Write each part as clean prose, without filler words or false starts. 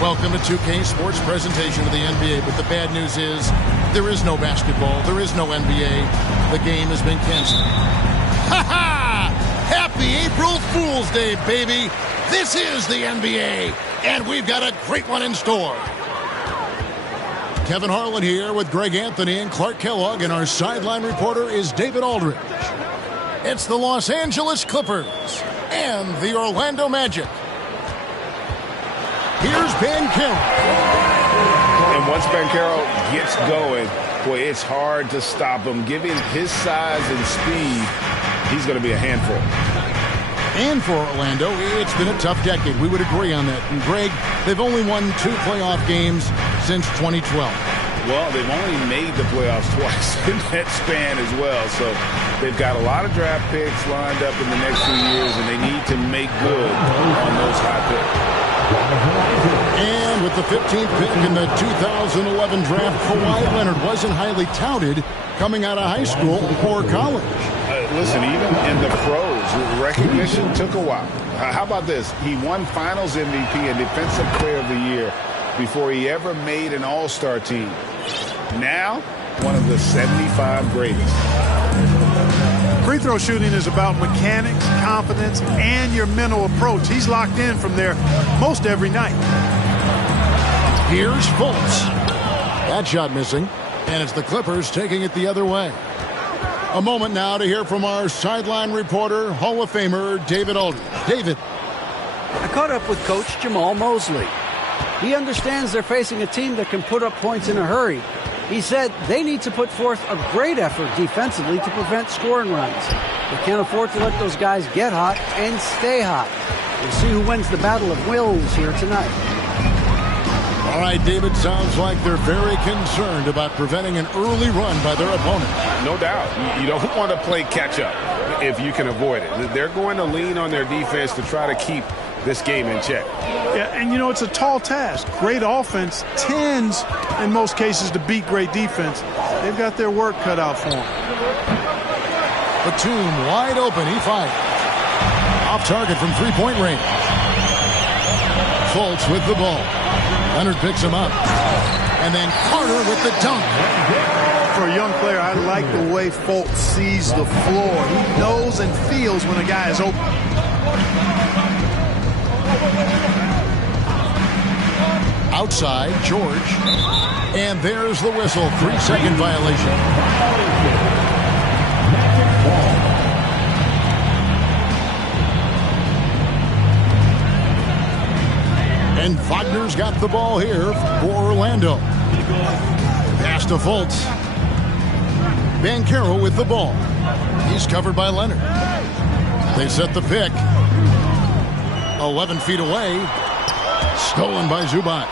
Welcome to 2K Sports presentation of the NBA, but the bad news is there is no basketball, there is no NBA. The game has been canceled. Ha ha! Happy April Fool's Day, baby! This is the NBA, and we've got a great one in store. Kevin Harlan here with Greg Anthony and Clark Kellogg, and our sideline reporter is David Aldridge. It's the Los Angeles Clippers and the Orlando Magic. Here's Banchero. And once Banchero gets going, boy, it's hard to stop him. Given his size and speed, he's going to be a handful. And for Orlando, it's been a tough decade. We would agree on that. And Greg, they've only won 2 playoff games since 2012. Well, they've only made the playoffs twice in that span as well. So they've got a lot of draft picks lined up in the next few years, and they need to make good on those high picks. And with the 15th pick in the 2011 draft, Kawhi Leonard wasn't highly touted coming out of high school or college. Listen, even in the pros, recognition took a while. How about this? He won Finals MVP and Defensive Player of the Year before he ever made an All-Star team. Now, one of the 75 greatest. Free throw shooting is about mechanics, confidence, and your mental approach. He's locked in from there most every night. Here's Fultz. That shot missing, and it's the Clippers taking it the other way. A moment now to hear from our sideline reporter, Hall of Famer David Aldridge. David. I caught up with Coach Jamal Mosley. He understands they're facing a team that can put up points in a hurry. He said they need to put forth a great effort defensively to prevent scoring runs. They can't afford to let those guys get hot and stay hot. We'll see who wins the battle of wills here tonight. All right, David, sounds like they're very concerned about preventing an early run by their opponent. No doubt. You don't want to play catch-up if you can avoid it. They're going to lean on their defense to try to keep this game in check. Yeah, and you know, it's a tall task. Great offense tends, in most cases, to beat great defense. They've got their work cut out for them. Batum wide open. He fires. Off target from three-point range. Fultz with the ball. Leonard picks him up. And then Carter with the dunk. For a young player, I like the way Fultz sees the floor. He knows and feels when a guy is open. Outside, George. And there's the whistle. 3-second violation. And Wagner's got the ball here for Orlando. Pass to Fultz. Banchero with the ball. He's covered by Leonard. They set the pick. 11 feet away. Stolen by Zubac.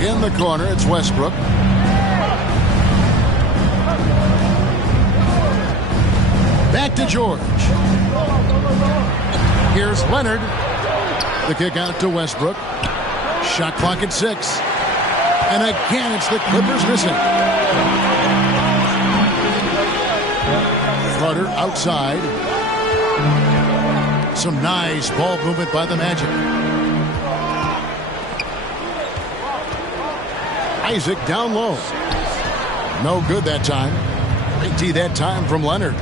In the corner, it's Westbrook. Back to George. Here's Leonard. The kick out to Westbrook. Shot clock at 6. And again, it's the Clippers missing. Carter outside. Some nice ball movement by the Magic. Isaac down low. No good that time. IT that time from Leonard.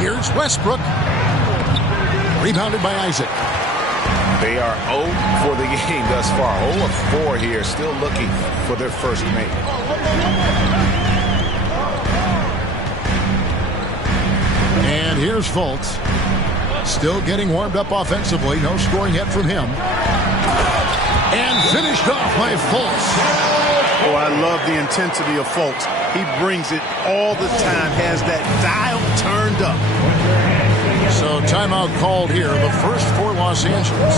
Here's Westbrook. Rebounded by Isaac. They are 0 for the game thus far. 0 of 4 here, still looking for their first make. And here's Fultz. Still getting warmed up offensively. No scoring yet from him. And finished off by Fultz. Oh, I love the intensity of Fultz. He brings it all the time, has that dial turned up. So timeout called here, the first for Los Angeles.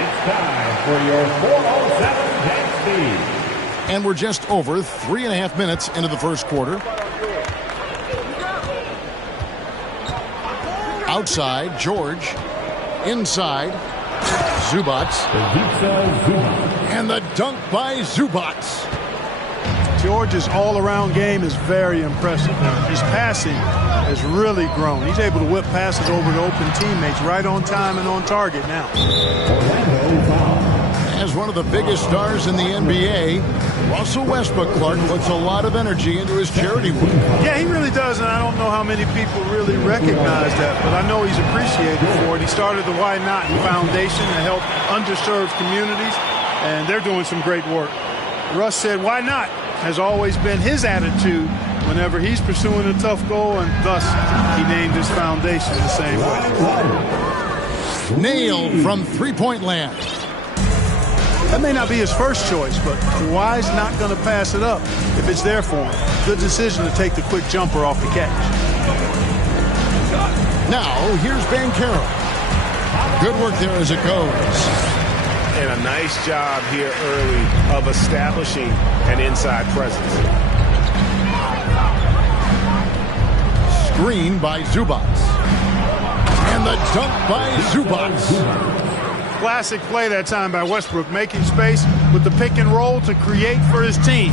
It's time for your 407 game speed. And we're just over 3.5 minutes into the first quarter. Outside, George. Inside, Zubats. And the dunk by Zubats. George's all-around game is very impressive. His passing has really grown. He's able to whip passes over to open teammates right on time and on target now. As one of the biggest stars in the NBA, Russell Westbrook, Clark, puts a lot of energy into his charity work. Yeah, he really does, and I don't know how many people really recognize that, but I know he's appreciated for it. He started the Why Not Foundation to help underserved communities, and they're doing some great work. Russ said, why not? Has always been his attitude whenever he's pursuing a tough goal, and thus he named his foundation the same way. Nailed from three-point land. That may not be his first choice, but Kawhi's not going to pass it up if it's there for him. Good decision to take the quick jumper off the catch. Now, here's Banchero. Good work there as it goes. And a nice job here early of establishing an inside presence. Screen by Zubats. And the dunk by Zubats. Classic play that time by Westbrook, making space with the pick and roll to create for his team.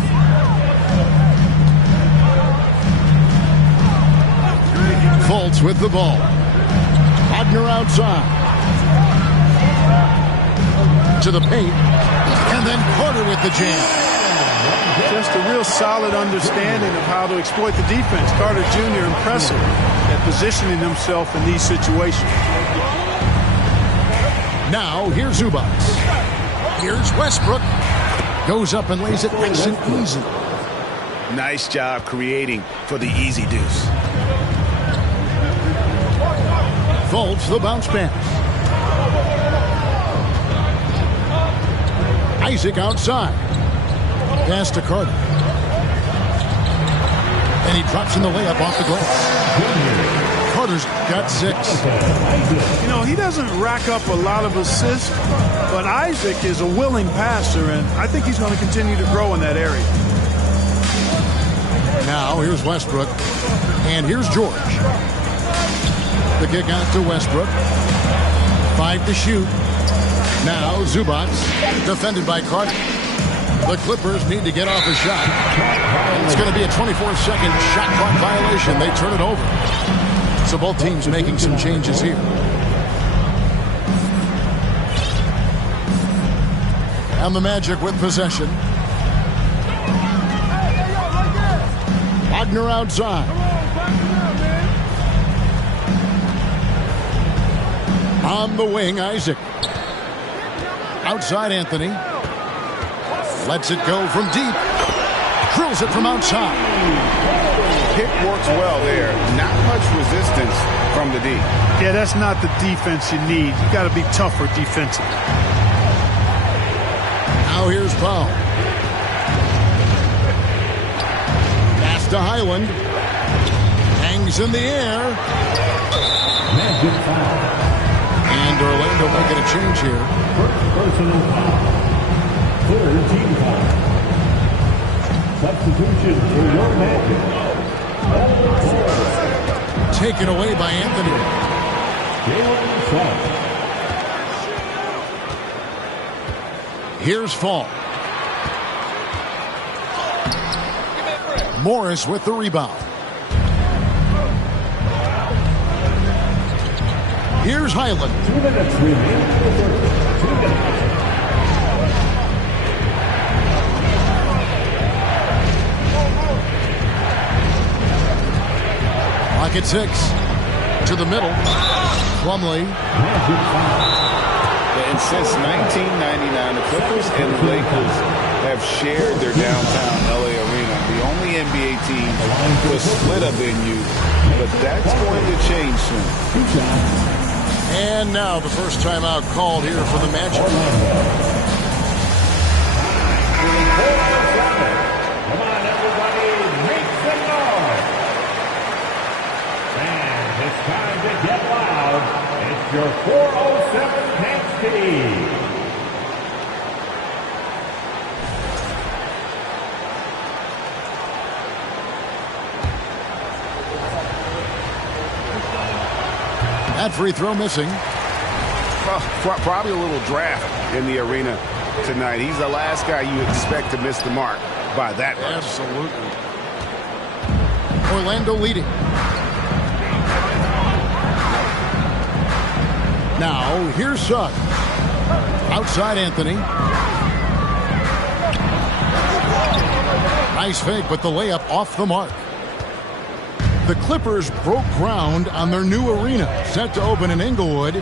Fultz with the ball. Wagner outside. To the paint. And then Carter with the jam. Just a real solid understanding of how to exploit the defense. Carter Jr. impressive at positioning himself in these situations. Now, here's Zubats. Here's Westbrook. Goes up and lays it nice and easy. Nice job creating for the easy deuce. Fultz the bounce pass. Isaac outside. Pass to Carter. And he drops in the layup off the glass. Carter's got 6. You know, he doesn't rack up a lot of assists, but Isaac is a willing passer, and I think he's going to continue to grow in that area. Now, here's Westbrook. And here's George. The kick out to Westbrook. 5 to shoot. Now, Zubats, defended by Carter. The Clippers need to get off a shot. It's going to be a 24-second shot clock violation. They turn it over. So both teams making some changes here. And the Magic with possession. Wagner outside. On the wing, Isaac. Outside, Anthony. Lets it go from deep. Drills it from outside. Pick works well there. Not much resistance from the D. Yeah, that's not the defense you need. You got to be tougher defensively. Now here's Powell. Pass to Highland. Hangs in the air. And Orlando making a change here. Personal foul. Third team foul. Substitution for your Magic. Taken away by Anthony. Here's Fall. Morris with the rebound. Here's Highland. 2 minutes remaining. 2 minutes. Lock at 6. To the middle. Plumlee. And since 1999, the Clippers and the Lakers have shared their downtown LA arena. The only NBA team to split a venue, but that's going to change soon. And now the first timeout called here for the Magic. Come on, everybody, make some noise. And it's time to get loud. It's your 407 Kings team. That free throw missing. Probably a little draft in the arena tonight. He's the last guy you expect to miss the mark by that much. Absolutely. Orlando leading. Now, here's Suggs. Outside Anthony. Nice fake, but the layup off the mark. The Clippers broke ground on their new arena, set to open in Inglewood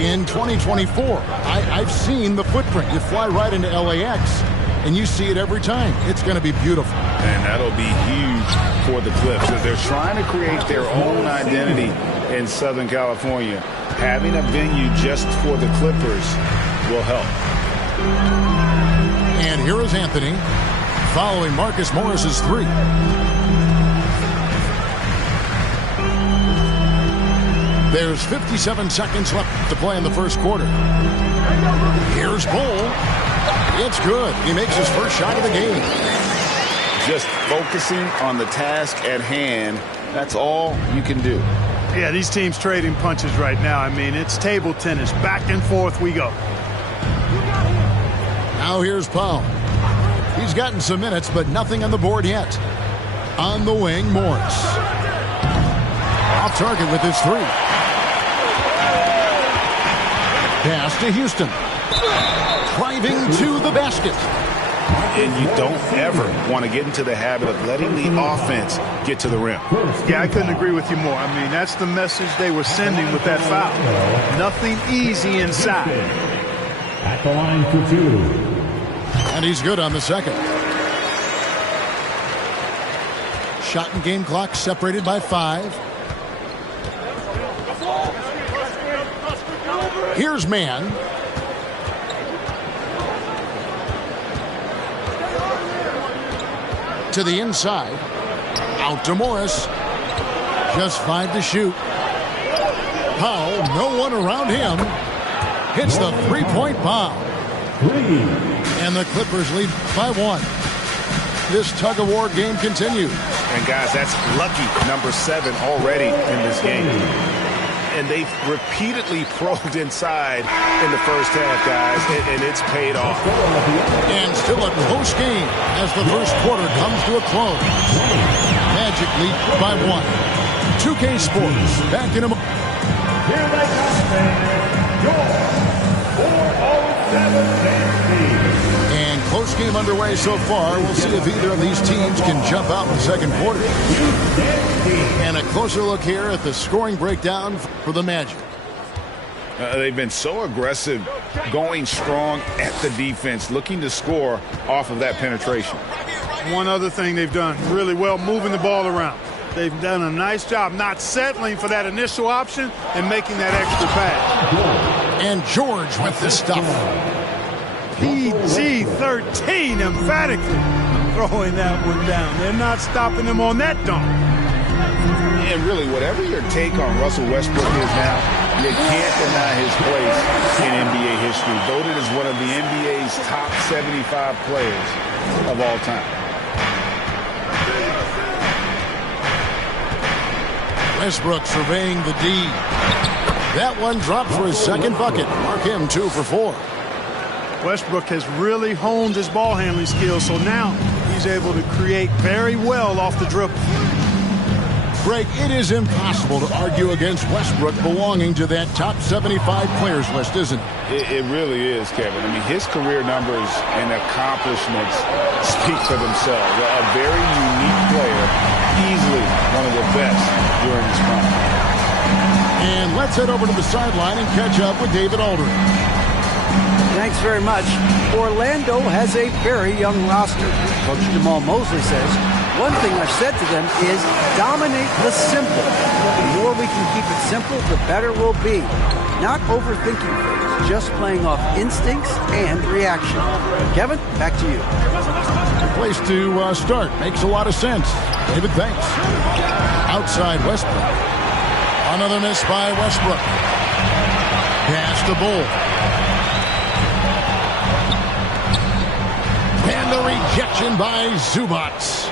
in 2024. I've seen the footprint. You fly right into LAX, and you see it every time. It's going to be beautiful. And that'll be huge for the Clips. They're trying to create their own identity in Southern California. Having a venue just for the Clippers will help. And here is Anthony following Marcus Morris's three. There's 57 seconds left to play in the first quarter. Here's Bull. It's good. He makes his first shot of the game. Just focusing on the task at hand, that's all you can do. Yeah, these teams trading punches right now. I mean, it's table tennis. Back and forth we go. Now here's Powell. He's gotten some minutes, but nothing on the board yet. On the wing, Morris. Off target with his three. Pass to Houston. Driving to the basket. And you don't ever want to get into the habit of letting the offense get to the rim. Yeah, I couldn't agree with you more. I mean, that's the message they were sending with that foul. Nothing easy inside. At the line for two. And he's good on the second. Shot and game clock separated by 5. Here's Man. To the inside. Out to Morris. Just 5 to shoot. Powell, no one around him. Hits the three-point bomb. And the Clippers lead by 1. This tug-of-war game continues. And guys, that's lucky number 7 already in this game. And they've repeatedly probed inside in the first half, guys, and it's paid off. And still a close game as the first quarter comes to a close. Magic lead by 1. 2K Sports, back in a moment. Here they come, your 407 And close game underway so far. We'll see if either of these teams can jump out in the second quarter. And a closer look here at the scoring breakdown for the Magic. They've been so aggressive, going strong at the defense, looking to score off of that penetration. One other thing they've done really well, moving the ball around. They've done a nice job not settling for that initial option and making that extra pass. And George with the stuff. PG-13 emphatically throwing that one down. They're not stopping him on that dunk. And really, whatever your take on Russell Westbrook is now, you can't deny his place in NBA history. Voted as one of the NBA's top 75 players of all time. Westbrook surveying the D. That one dropped for his second bucket. Mark him 2 for 4. Westbrook has really honed his ball handling skills, so now he's able to create very well off the dribble. Greg, it is impossible to argue against Westbrook belonging to that top 75 players list, isn't it? It really is, Kevin. I mean, his career numbers and accomplishments speak for themselves. A very unique player, easily one of the best during his prime. And let's head over to the sideline and catch up with David Aldridge. Thanks very much. Orlando has a very young roster. Coach Jamal Mosley says, one thing I've said to them is dominate the simple. The more we can keep it simple, the better we'll be. Not overthinking things, just playing off instincts and reaction. Kevin, back to you. Good place to start. Makes a lot of sense. David, thanks. Outside Westbrook. Another miss by Westbrook. Pass to Bull. And the rejection by Zubats.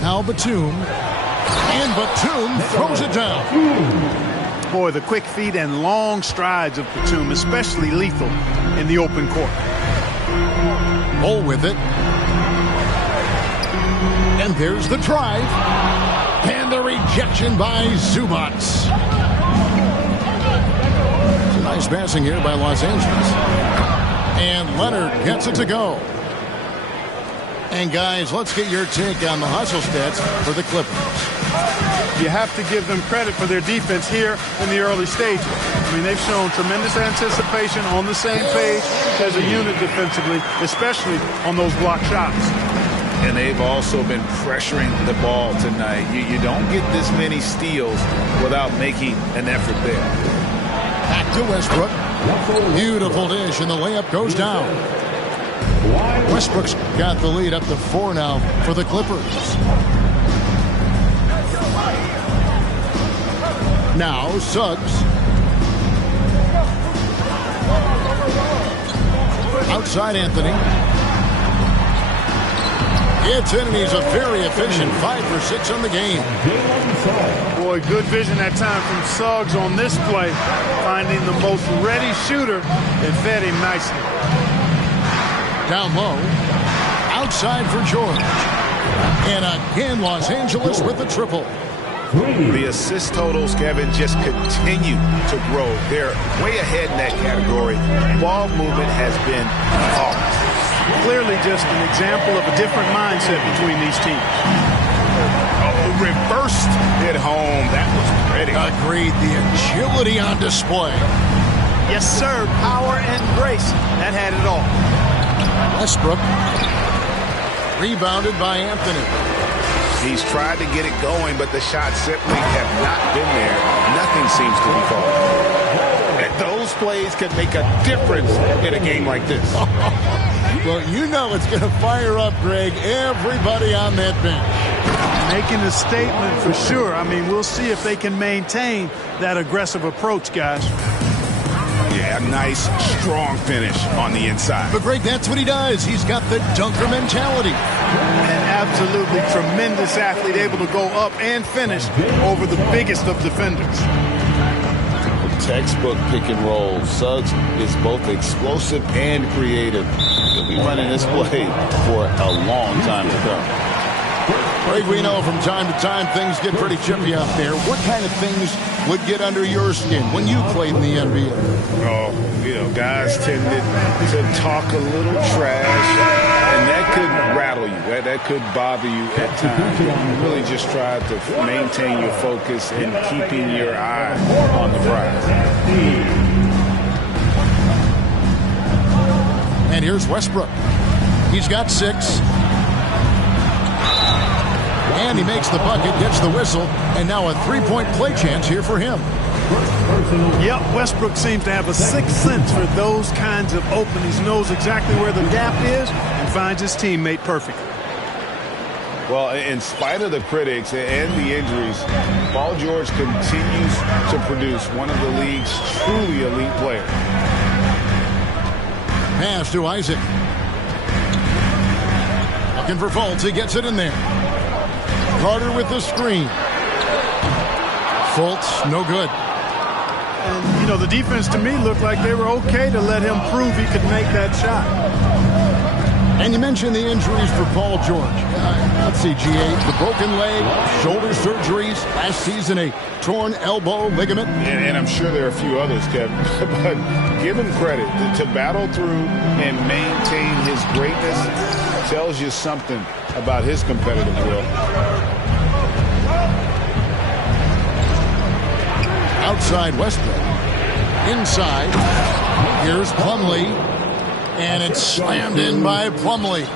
Now Batum. And Batum throws it down. Boy, the quick feet and long strides of Batum, especially lethal in the open court. Bull with it. And there's the drive. And the rejection by Zubats. It's a nice passing here by Los Angeles. And Leonard gets it to go. And guys, let's get your take on the hustle stats for the Clippers. You have to give them credit for their defense here in the early stages. I mean, they've shown tremendous anticipation, on the same page as a unit defensively, especially on those block shots. And they've also been pressuring the ball tonight. You don't get this many steals without making an effort there. Back to Westbrook. Beautiful dish, and the layup goes down. Westbrook's got the lead up to 4 now for the Clippers. Now Suggs. Outside Anthony. It's in, and he's a very efficient 5 for 6 on the game. Boy, good vision that time from Suggs on this play, finding the most ready shooter and fed him nicely. Down low. Outside for George. And again, Los Angeles with the triple. The assist totals, Kevin, just continue to grow. They're way ahead in that category. Ball movement has been off. Clearly just an example of a different mindset between these teams. Oh, reversed at home. That was pretty. Agreed. The agility on display. Yes, sir. Power and grace. That had it all. Westbrook. Rebounded by Anthony. He's tried to get it going, but the shots simply have not been there. Nothing seems to be falling. And those plays could make a difference in a game like this. Well, you know it's going to fire up, Greg, everybody on that bench. Making a statement for sure. I mean, we'll see if they can maintain that aggressive approach, guys. Yeah, nice, strong finish on the inside. But, Greg, that's what he does. He's got the dunker mentality. An absolutely tremendous athlete, able to go up and finish over the biggest of defenders. Textbook pick and roll. Suggs is both explosive and creative. He'll be running this play for a long time to come. Greg, we know from time to time things get pretty chippy out there. What kind of things would get under your skin when you played in the NBA? Oh, you know, guys tended to talk a little trash, and that could rattle you. That could bother you at times. You really just try to maintain your focus and keeping your eye on the prize. And here's Westbrook. He's got 6. And he makes the bucket, gets the whistle, and now a 3-point play chance here for him. Yep, Westbrook seems to have a sixth sense for those kinds of openings, knows exactly where the gap is, and finds his teammate perfectly. Well, in spite of the critics and the injuries, Paul George continues to produce one of the league's truly elite players. Pass to Isaac. Looking for Fultz. He gets it in there. Carter with the screen. Fultz, no good. And, you know, the defense to me looked like they were okay to let him prove he could make that shot. And you mentioned the injuries for Paul George. Let's see, G8, the broken leg, shoulder surgeries, last season a torn elbow ligament. And I'm sure there are a few others, Kevin. But give him credit. To battle through and maintain his greatness tells you something about his competitive will. Outside Westbrook. Inside. Here's Plumlee. And it's slammed in by Plumlee.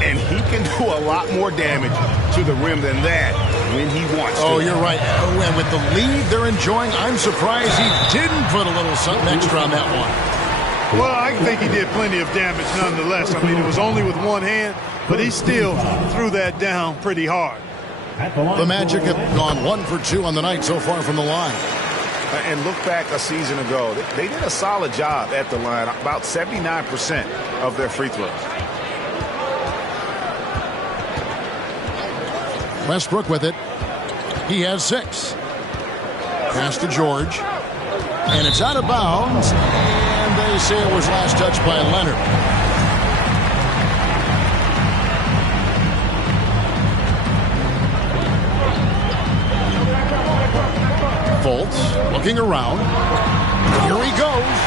And he can do a lot more damage to the rim than that when he wants to. Oh, you're right. And with the lead they're enjoying, I'm surprised he didn't put a little something extra on that one. Well, I think he did plenty of damage nonetheless. I mean, it was only with one hand, but he still threw that down pretty hard. The Magic have gone 1 for 2 on the night so far from the line. And look back a season ago. They did a solid job at the line, about 79% of their free throws. Westbrook with it. He has 6. Pass to George. And it's out of bounds. And they say it was last touched by Leonard. Fultz looking around. Here he goes.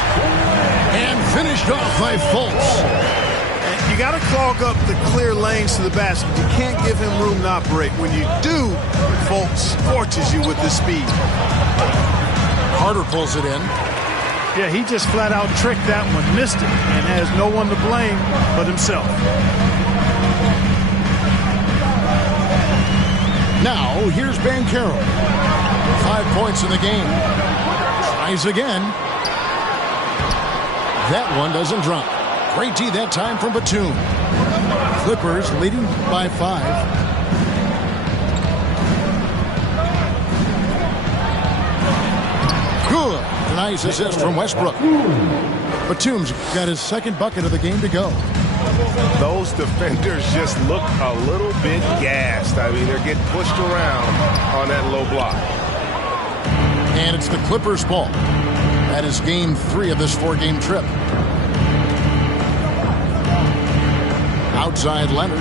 And finished off by Fultz. You got to clog up the clear lanes to the basket. You can't give him room to operate. When you do, Fultz scorches you with the speed. Carter pulls it in. Yeah, he just flat out tricked that one, missed it, and has no one to blame but himself. Now, here's Banchero. 5 points in the game. Tries again. That one doesn't drop. Great D that time from Batum. Clippers leading by 5. Good. Nice assist from Westbrook. Batum's got his second bucket of the game to go. Those defenders just look a little bit gassed. I mean, they're getting pushed around on that low block. And it's the Clippers' ball. That is game 3 of this 4-game trip. Outside Leonard.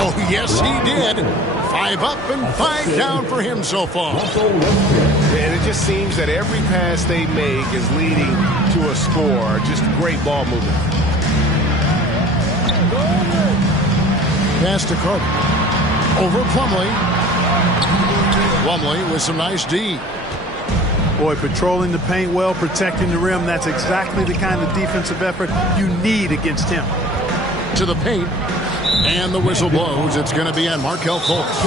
Oh, yes, he did. 5 up and 5 down for him so far. And it just seems that every pass they make is leading to a score. Just great ball movement. Pass to Carter. Over Plumlee. Plumlee with some nice D. Boy, patrolling the paint well, protecting the rim. That's exactly the kind of defensive effort you need against him. To the paint. And the whistle blows. It's going to be on Markelle Fultz.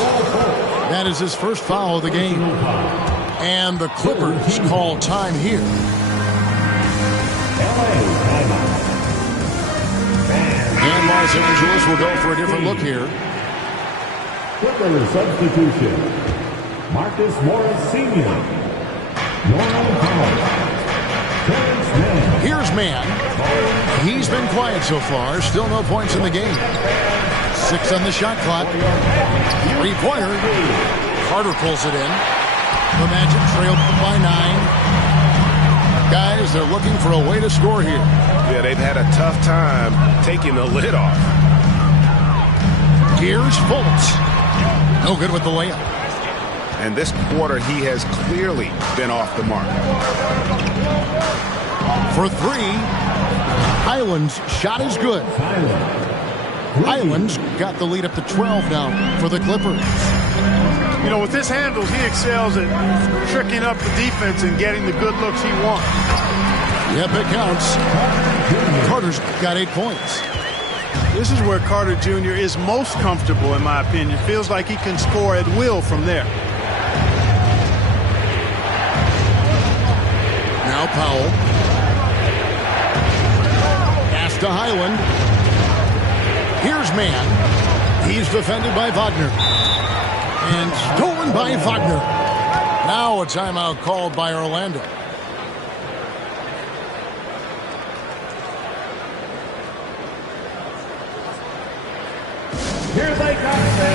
That is his first foul of the game. And the Clippers call time here. And Los Angeles will go for a different look here. Clippers substitution. Marcus Morris Sr. Here's Mann. He's been quiet so far. Still no points in the game. 6 on the shot clock. 3-pointer. Carter pulls it in. The Magic trailed by 9. Guys, they're looking for a way to score here. Yeah, they've had a tough time taking the lid off. Here's Fultz. No good with the layup. And this quarter, he has clearly been off the mark. For 3, Highland's shot is good. Highland's got the lead up to 12 now for the Clippers. You know, with his handles, he excels at tricking up the defense and getting the good looks he wants. Yep, it counts. Carter's got 8 points. This is where Carter Jr. is most comfortable, in my opinion. Feels like he can score at will from there. Now Powell. Pass to Highland. Here's Mann. He's defended by Wagner. And stolen by Wagner. Now a timeout called by Orlando. Here they come.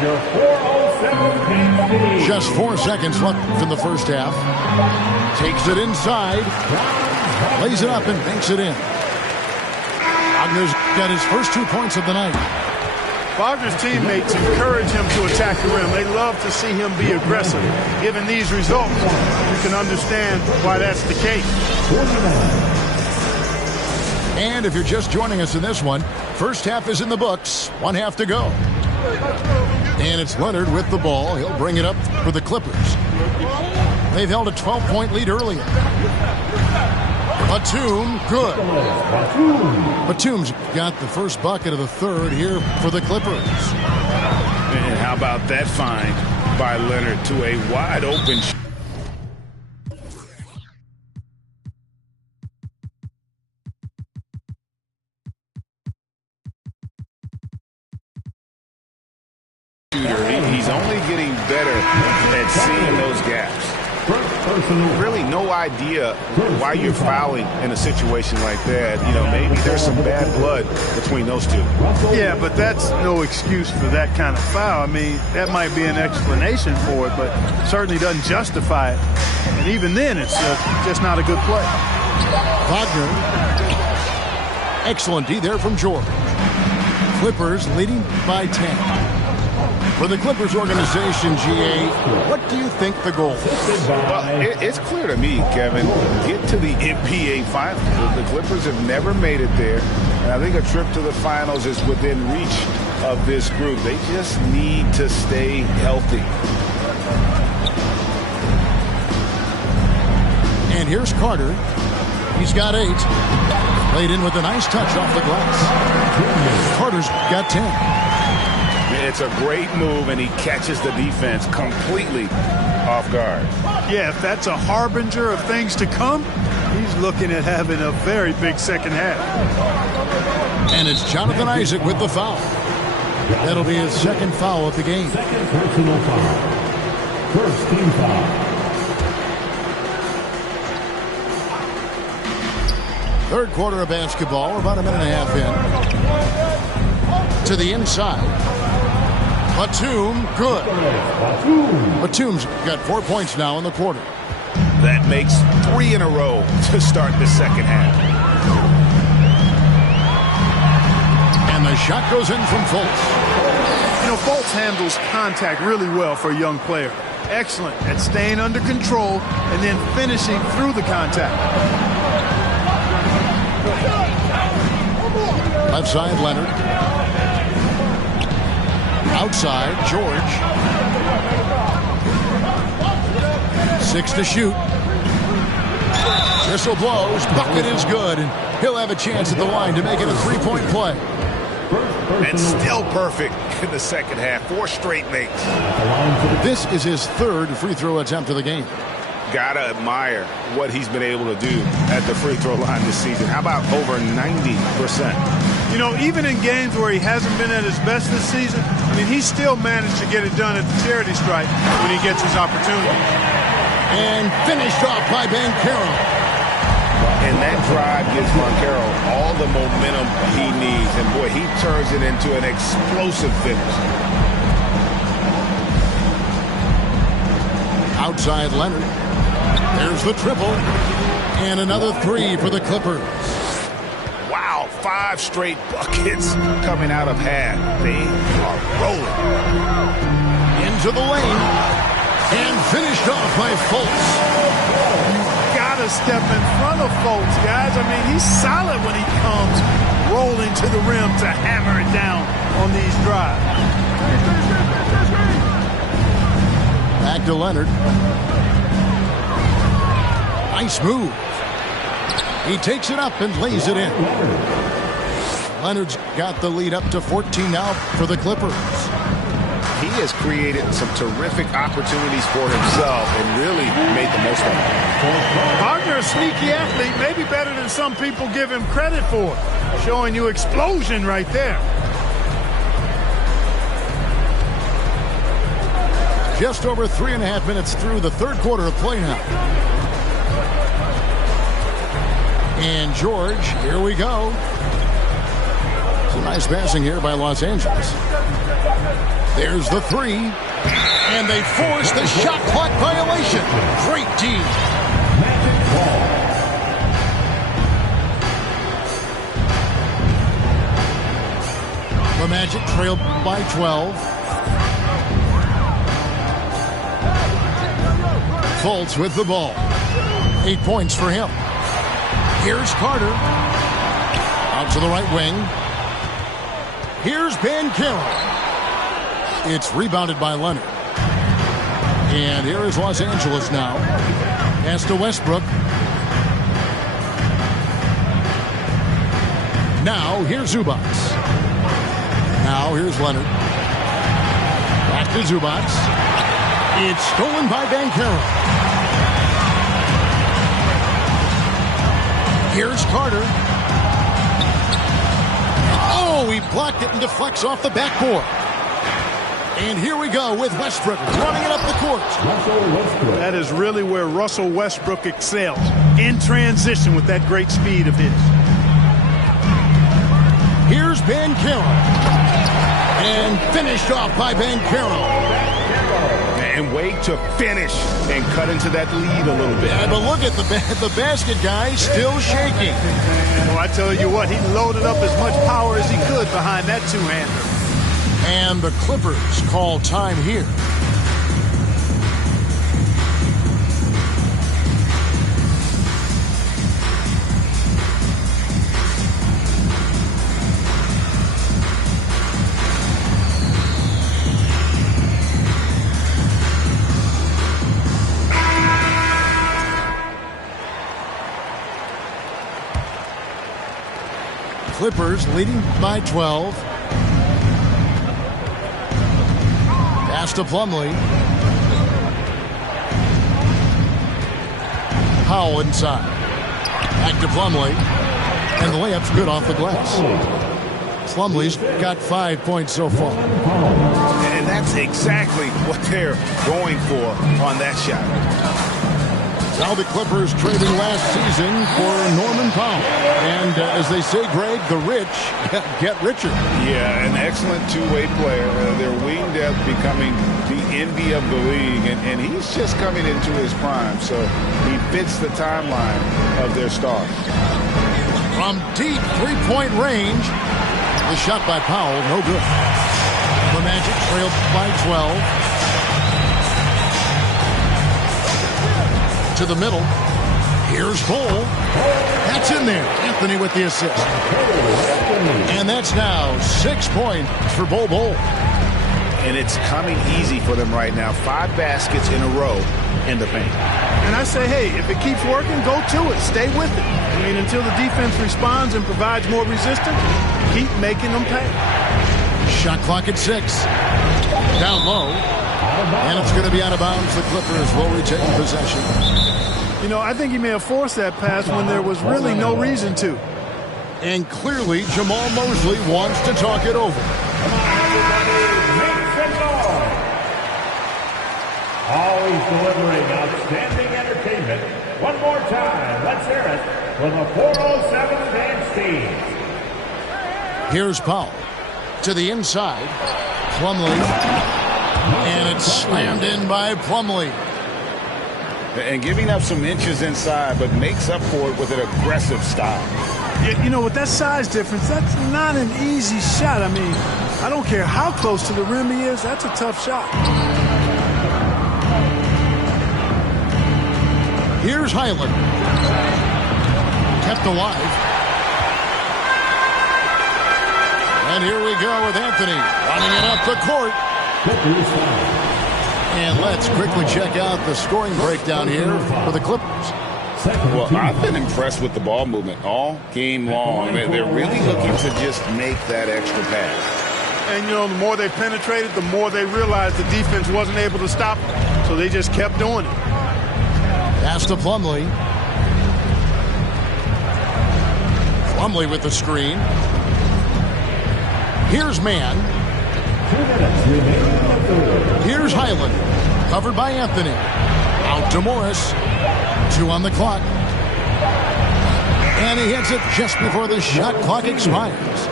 It's your 407 Kansas City. Just 4 seconds left in the first half. Takes it inside. Lays it up and banks it in. Wagner's got his first 2 points of the night. Wagner's teammates encourage him to attack the rim. They love to see him be aggressive. Given these results, you can understand why that's the case. And if you're just joining us in this one, first half is in the books. 1 half to go. And it's Leonard with the ball. He'll bring it up for the Clippers. They've held a 12-point lead earlier. Batum, good. Batum's got the first bucket of the third here for the Clippers. And how about that find by Leonard to a wide open shooter? He's only getting better at seeing those gaps. Really no idea why you're fouling in a situation like that. You know, maybe there's some bad blood between those two. Yeah, but that's no excuse for that kind of foul. I mean, that might be an explanation for it, but certainly doesn't justify it. And even then, it's just not a good play. Wagner. Excellent D there from George. Clippers leading by 10. For the Clippers organization, GA, what do you think the goal is? Well, it's clear to me, Kevin, get to the NBA Finals. The Clippers have never made it there, and I think a trip to the Finals is within reach of this group. They just need to stay healthy. And here's Carter. He's got 8. Laid in with a nice touch off the glass. Carter's got 10. It's a great move, and he catches the defense completely off guard. Yeah, if that's a harbinger of things to come, he's looking at having a very big second half. And it's Jonathan Isaac with the foul. That'll be his second foul of the game. Second personal foul. First team foul. Third quarter of basketball. We're about a minute and a half in. To the inside. Batum, good. Batum's got 4 points now in the quarter. That makes 3 in a row to start the second half. And the shot goes in from Fultz. You know, Fultz handles contact really well for a young player. Excellent at staying under control and then finishing through the contact. Left side, Leonard. Outside, George. 6 to shoot. Whistle blows. Bucket is good. And he'll have a chance at the line to make it a 3-point play. And still perfect in the second half. 4 straight makes. This is his third free throw attempt of the game. Gotta admire what he's been able to do at the free throw line this season. How about over 90%? You know, even in games where he hasn't been at his best this season, I mean, he still managed to get it done at the charity stripe when he gets his opportunity. And finished off by Banchero. And that drive gives Banchero all the momentum he needs. And, boy, he turns it into an explosive finish. Outside Leonard. There's the triple. And another 3 for the Clippers. Wow, 5 straight buckets coming out of half. They are rolling. Into the lane. And finished off by Fultz. You've got to step in front of Fultz, guys. I mean, he's solid when he comes rolling to the rim to hammer it down on these drives. Back to Leonard. Nice move. He takes it up and lays it in. Leonard's got the lead up to 14 now for the Clippers. He has created some terrific opportunities for himself and really made the most of it. Wagner, a sneaky athlete, maybe better than some people give him credit for. Showing you explosion right there. Just over 3.5 minutes through the third quarter of play now. And George, here we go. So Nice passing here by Los Angeles. There's the three. And they force the shot clock violation. Great D. The Magic trailed by 12. Fultz with the ball. 8 points for him. Here's Carter. Out to the right wing. Here's Banchero. It's rebounded by Leonard. And here is Los Angeles now. Pass to Westbrook. Now here's Zubac. Now here's Leonard. Back to Zubac. It's stolen by Banchero. Here's Carter. Oh, he blocked it and deflects off the backboard. And here we go with Westbrook running it up the court. That is really where Russell Westbrook excels. In transition with that great speed of his. Here's Banchero. And finished off by Banchero. And wait to finish and cut into that lead a little bit. Yeah, but look at the basket guy still shaking. Well, I tell you what, he loaded up as much power as he could behind that two-hander. And the Clippers call time here. Clippers leading by 12. Pass to Plumlee. Powell inside. Back to Plumlee. And the layup's good off the glass. Plumlee's got 5 points so far. And that's exactly what they're going for on that shot. Now the Clippers trading last season for Norman Powell. And as they say, Greg, the rich get richer. Yeah, an excellent two-way player. Their wing depth becoming the envy of the league. And he's just coming into his prime. So he fits the timeline of their stars. From deep three-point range, the shot by Powell, no good. The Magic trailed by 12. To the middle. Here's Cole. That's in there. Anthony with the assist. And that's now 6 points for Bol Bol. And it's coming easy for them right now. 5 baskets in a row in the paint. And I say, hey, if it keeps working, go to it. Stay with it. I mean, until the defense responds and provides more resistance, keep making them pay. Shot clock at 6. Down low. And it's going to be out of bounds. The Clippers will retain possession. You know, I think he may have forced that pass when there was really no reason to. And clearly, Jamal Mosley wants to talk it over. Always delivering outstanding entertainment. One more time, let's hear it for the 407 dance team. Here's Powell to the inside. Plumlee. And it's slammed in by Plumlee. And giving up some inches inside, but makes up for it with an aggressive style. You know, with that size difference, that's not an easy shot. I mean, I don't care how close to the rim he is, that's a tough shot. Here's Highland. Kept alive. And here we go with Anthony running it up the court. And let's quickly check out the scoring breakdown here for the Clippers. Well, I've been impressed with the ball movement all game long. They're really looking to just make that extra pass. And, you know, the more they penetrated, the more they realized the defense wasn't able to stop them. So they just kept doing it. Pass to Plumlee. Plumlee with the screen. Here's Mann. Here's Highland. Covered by Anthony. Out to Morris. 2 on the clock. And he hits it just before the shot clock expires.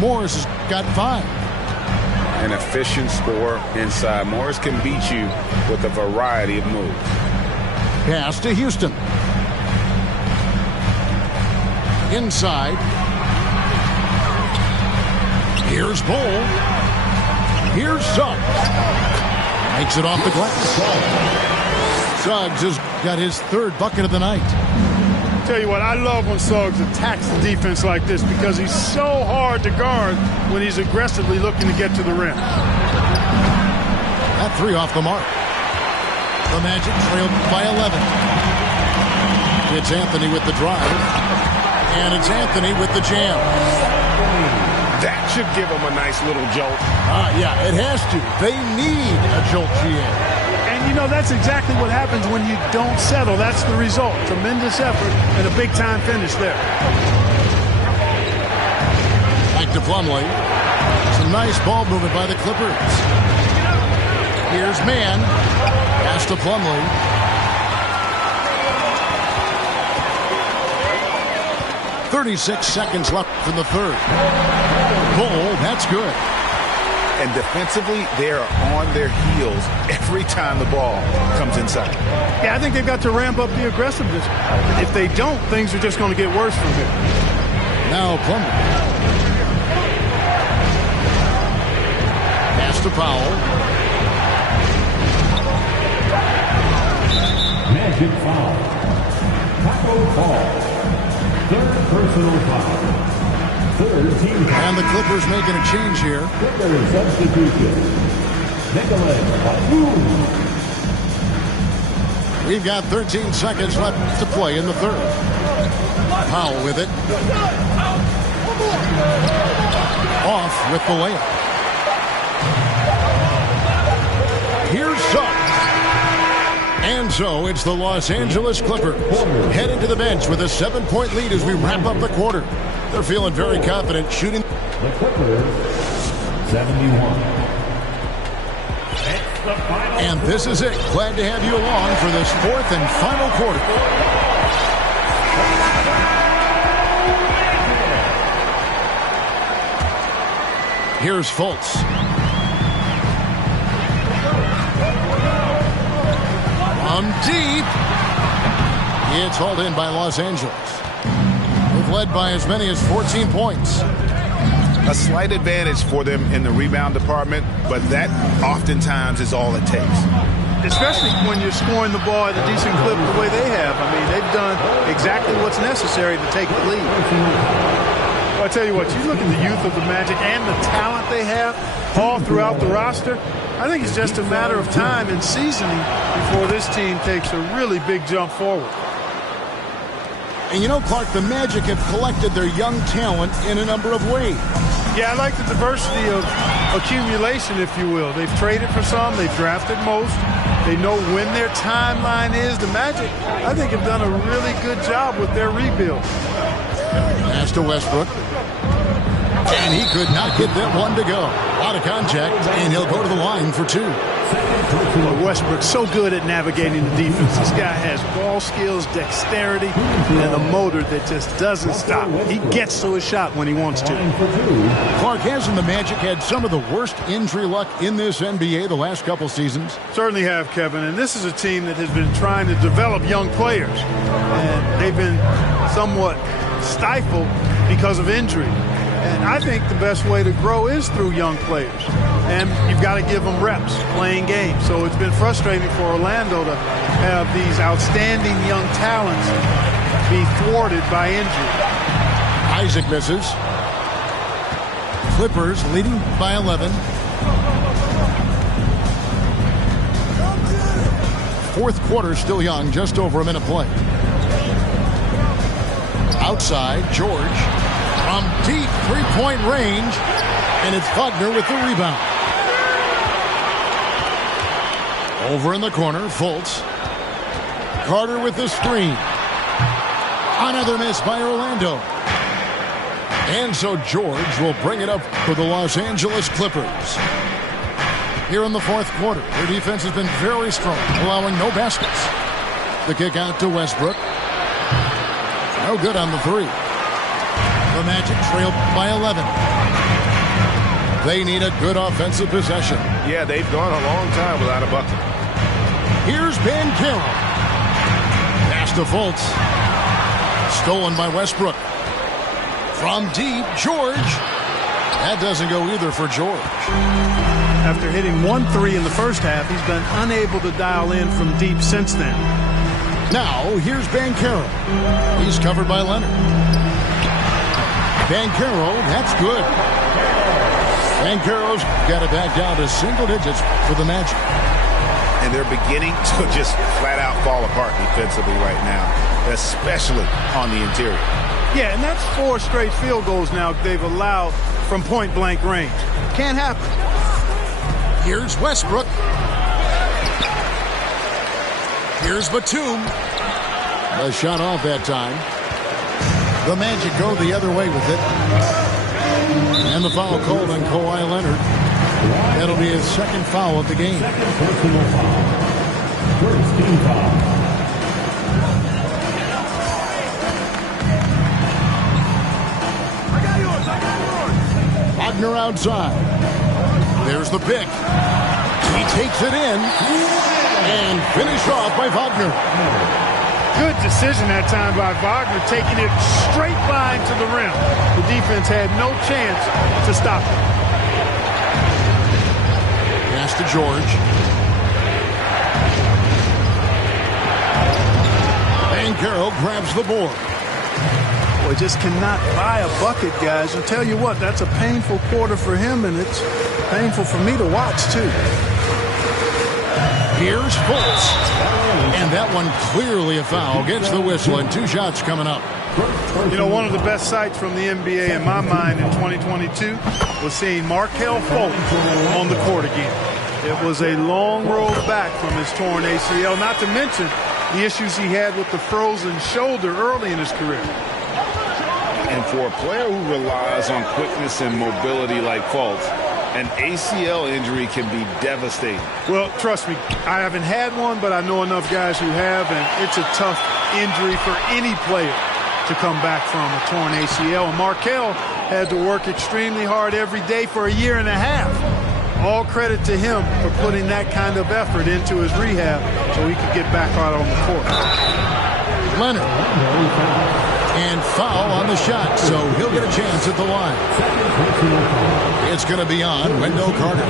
Morris has got 5. An efficient scorer inside. Morris can beat you with a variety of moves. Pass to Houston. Inside. Here's Bull. Here's Suggs. Makes it off the glass. Suggs has got his 3rd bucket of the night. Tell you what, I love when Suggs attacks the defense like this because he's so hard to guard when he's aggressively looking to get to the rim. That 3 off the mark. The Magic trailed by 11. It's Anthony with the drive. And it's Anthony with the jam. That should give him a nice little jolt. Yeah, it has to. They need a jolt, GA. And, you know, that's exactly what happens when you don't settle. That's the result. Tremendous effort and a big-time finish there. Back to Plumlee. It's a nice ball movement by the Clippers. Here's Mann. Pass to Plumlee. .36 seconds left in the 3rd. Bull, that's good. And defensively, they are on their heels every time the ball comes inside. Yeah, I think they've got to ramp up the aggressiveness. If they don't, things are just going to get worse from here. Now Plumlee. Pass to Powell. Magic foul. Taco Fall. 3rd personal foul. 3rd team foul. And the Clippers making a change here. Clippers substitution. Nicholas Batum. We've got 13 seconds left to play in the 3rd. Powell with it. Off with the layup. Here's Suggs. And so it's the Los Angeles Clippers heading to the bench with a 7-point lead as we wrap up the quarter. They're feeling very confident shooting. The Clippers, 71. And this is it. Glad to have you along for this 4th and final quarter. Here's Fultz. From deep. It's hauled in by Los Angeles. They've led by as many as 14 points. A slight advantage for them in the rebound department, but that oftentimes is all it takes. Especially when you're scoring the ball at a decent clip the way they have. I mean, they've done exactly what's necessary to take the lead. Well, I tell you what, you look at the youth of the Magic and the talent they have all throughout the roster. I think it's just a matter of time and seasoning before this team takes a really big jump forward. And you know, Clark, the Magic have collected their young talent in a number of ways. Yeah, I like the diversity of accumulation, if you will. They've traded for some. They've drafted most. They know when their timeline is. The Magic, I think, have done a really good job with their rebuild. Pass to Westbrook. And he could not get that one to go. Out of contact, and he'll go to the line for 2. Westbrook's so good at navigating the defense. This guy has ball skills, dexterity, and a motor that just doesn't stop. He gets to his shot when he wants to. Clark, hasn't the Magic had some of the worst injury luck in this NBA the last couple seasons? Certainly have, Kevin. And this is a team that has been trying to develop young players. And they've been somewhat stifled because of injury. And I think the best way to grow is through young players. And you've got to give them reps, playing games. So it's been frustrating for Orlando to have these outstanding young talents be thwarted by injury. Isaac misses. Clippers leading by 11. Fourth quarter still young, just over a minute play. Outside, George from deep three-point range, and it's Wagner with the rebound. Over in the corner, Fultz. Carter with the screen. Another miss by Orlando. And so George will bring it up for the Los Angeles Clippers. Here in the fourth quarter, their defense has been very strong, allowing no baskets. The kick out to Westbrook. No good on the three. The Magic trailed by 11. They need a good offensive possession. Yeah, they've gone a long time without a bucket. Here's Banchero. Pass to Fultz. Stolen by Westbrook. From deep, George. That doesn't go either for George. After hitting 1-3 in the first half, he's been unable to dial in from deep since then. Now, here's Banchero. He's covered by Leonard. Banchero, that's good. Banchero's got it back down to single digits for the Magic. And they're beginning to just flat out fall apart defensively right now, especially on the interior. Yeah, and that's 4 straight field goals now they've allowed from point-blank range. Can't happen. Here's Westbrook. Here's Batum. The shot off that time. The Magic go the other way with it. And the foul called on Kawhi Leonard. That'll be his second foul of the game. Personal foul. First team foul. Wagner outside. There's the pick. He takes it in. And finished off by Wagner. Good decision that time by Wagner, taking it straight line to the rim. The defense had no chance to stop it. Pass to George. Banchero grabs the board. Boy, just cannot buy a bucket, guys. I'll tell you what, that's a painful quarter for him, and it's painful for me to watch, too. Here's Fultz. And that one clearly a foul. Gets the whistle, and 2 shots coming up. You know, one of the best sights from the NBA in my mind in 2022 was seeing Markelle Fultz on the court again. It was a long road back from his torn ACL, not to mention the issues he had with the frozen shoulder early in his career. And for a player who relies on quickness and mobility like Fultz, an ACL injury can be devastating. Well, trust me, I haven't had one, but I know enough guys who have, and it's a tough injury for any player to come back from a torn ACL. And Markelle had to work extremely hard every day for a year and a half. All credit to him for putting that kind of effort into his rehab so he could get back out on the court. Leonard. And foul on the shot, so he'll get a chance at the line. It's going to be on Wendell Carter.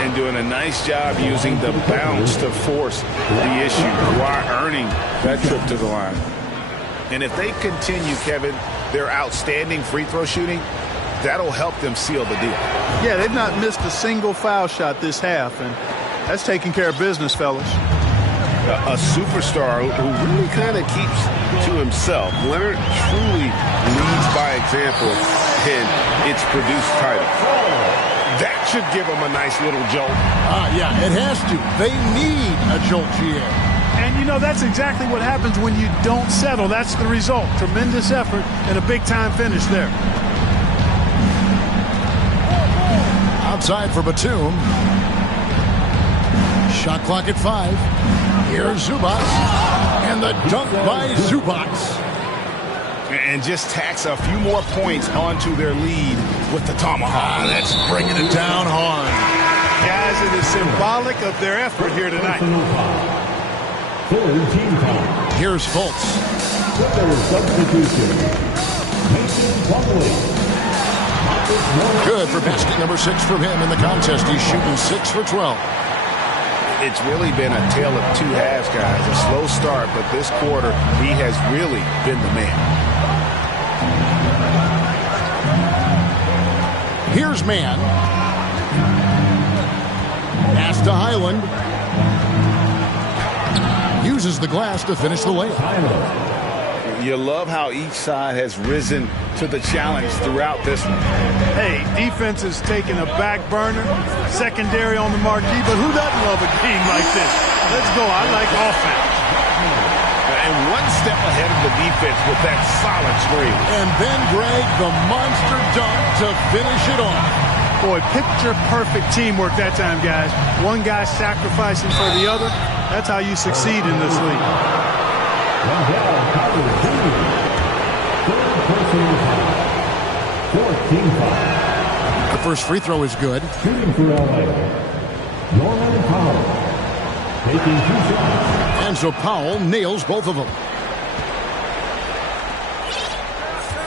And doing a nice job using the bounce to force the issue while earning that trip to the line. And if they continue, Kevin, their outstanding free throw shooting, that'll help them seal the deal. Yeah, they've not missed a single foul shot this half, and that's taking care of business, fellas. A superstar who really kind of keeps to himself. Leonard truly leads by example, and it's produced titles. That should give him a nice little jolt. Yeah, it has to. They need a jolt, GA. And, you know, that's exactly what happens when you don't settle. That's the result. Tremendous effort and a big-time finish there. Outside for Batum. Shot clock at 5. Here's Zubac. And the dunk by Zubac. And just tacks a few more points onto their lead with the tomahawk. That's bringing it down hard. Guys, it is symbolic of their effort here tonight. Here's Fultz. Good for basket number 6 from him in the contest. He's shooting 6 for 12. It's really been a tale of 2 halves, guys. A slow start, but this quarter, he has really been the man. Here's Mann. Pass to Highland. Uses the glass to finish the layup. You love how each side has risen to the challenge throughout this one. Hey, defense is taking a back burner, secondary on the marquee, but who doesn't love a game like this? Let's go. I like offense. And one step ahead of the defense with that solid screen. And then, Greg, the monster dunk to finish it off. Boy, picture-perfect teamwork that time, guys. One guy sacrificing for the other. That's how you succeed in this league. The first free throw is good. Shooting for LA, Norman Powell. Taking 2 shots. And so Powell nails both of them.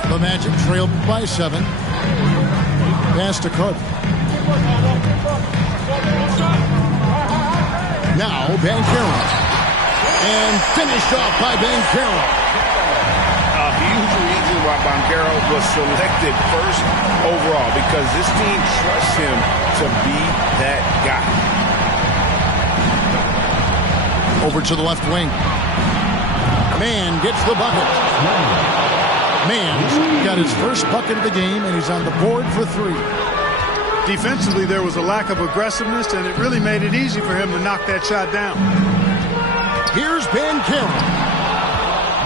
The Magic trail by 7. Pass to Cook. Now Banchero. And finished off by Banchero. A huge reason why Banchero was selected first overall, because this team trusts him to be that guy. Over to the left wing. Mann gets the bucket. Mann's got his first bucket of the game, and he's on the board for 3. Defensively, there was a lack of aggressiveness, and it really made it easy for him to knock that shot down. Here's Banchero.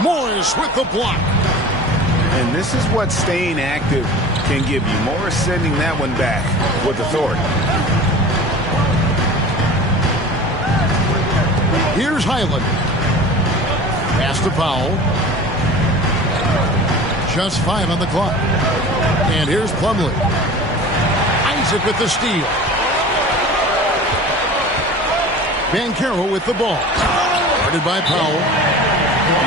Morris with the block. And this is what staying active can give you. Morris sending that one back with authority. Here's Highland. Pass to Powell. Just 5 on the clock. And here's Plumlee. Isaac with the steal. Banchero with the ball. Guarded by Powell.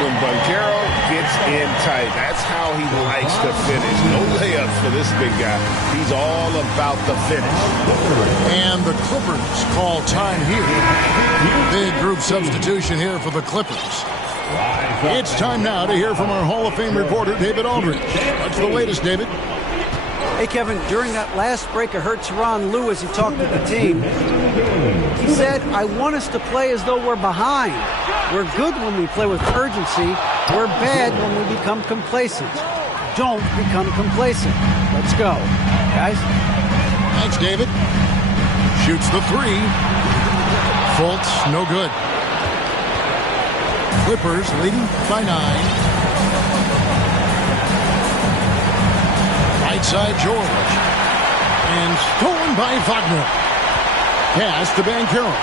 When Banchero gets in tight, that's how he likes to finish. No layups for this big guy. He's all about the finish. And the Clippers call time here. Big group substitution here for the Clippers. It's time now to hear from our Hall of Fame reporter, David Aldridge. What's the latest, David? Hey, Kevin, during that last break, I heard Tyronn Lue as he talked to the team. He said, I want us to play as though we're behind. We're good when we play with urgency. We're bad when we become complacent. Don't become complacent. Let's go. Guys? Thanks, David. Shoots the 3. Fultz, no good. Clippers leading by 9. Right side, George. And stolen by Wagner. Pass to Banchero.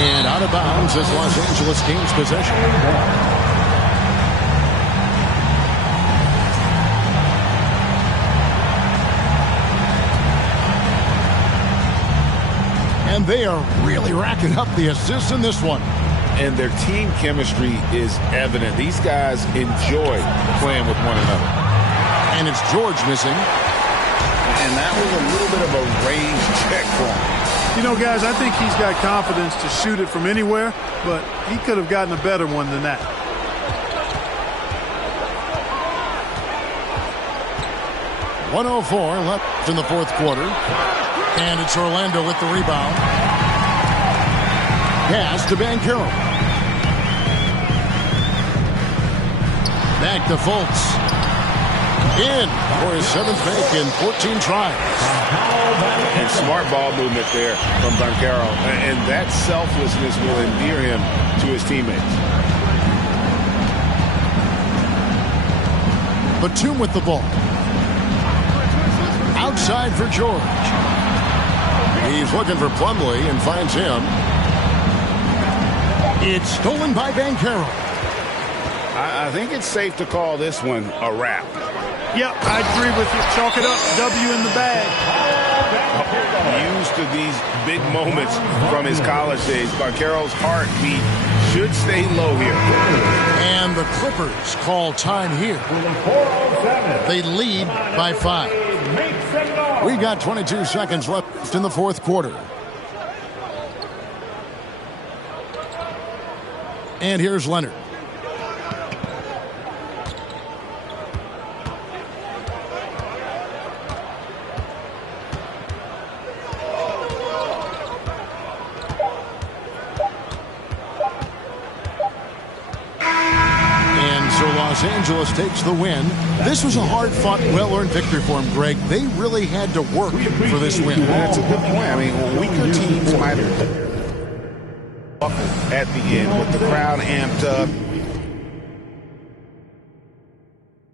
And out of bounds as Los Angeles gains possession. And they are really racking up the assists in this one. And their team chemistry is evident. These guys enjoy playing with one another. And it's George missing. And that was a little bit of a range check for him. You know, guys, I think he's got confidence to shoot it from anywhere, but he could have gotten a better one than that. .104 left in the fourth quarter. And it's Orlando with the rebound. Pass to Banchero. Back to Fultz. In for his 7th make in 14 tries. And smart ball movement there from Banchero. And that selflessness will endear him to his teammates. Batum with the ball. Outside for George. He's looking for Plumlee and finds him. It's stolen by Banchero. I think it's safe to call this one a wrap. Yep, I agree with you. Chalk it up. W in the bag. Used to these big moments from his college days. Banchero's heartbeat should stay low here. And the Clippers call time here. They lead by 5. We got 22 seconds left in the fourth quarter. And here's Leonard. Los Angeles takes the win. This was a hard-fought, well-earned victory for them, Greg. They really had to work for this win. That's a good point. I mean, weaker teams might have at the end with the crowd amped up.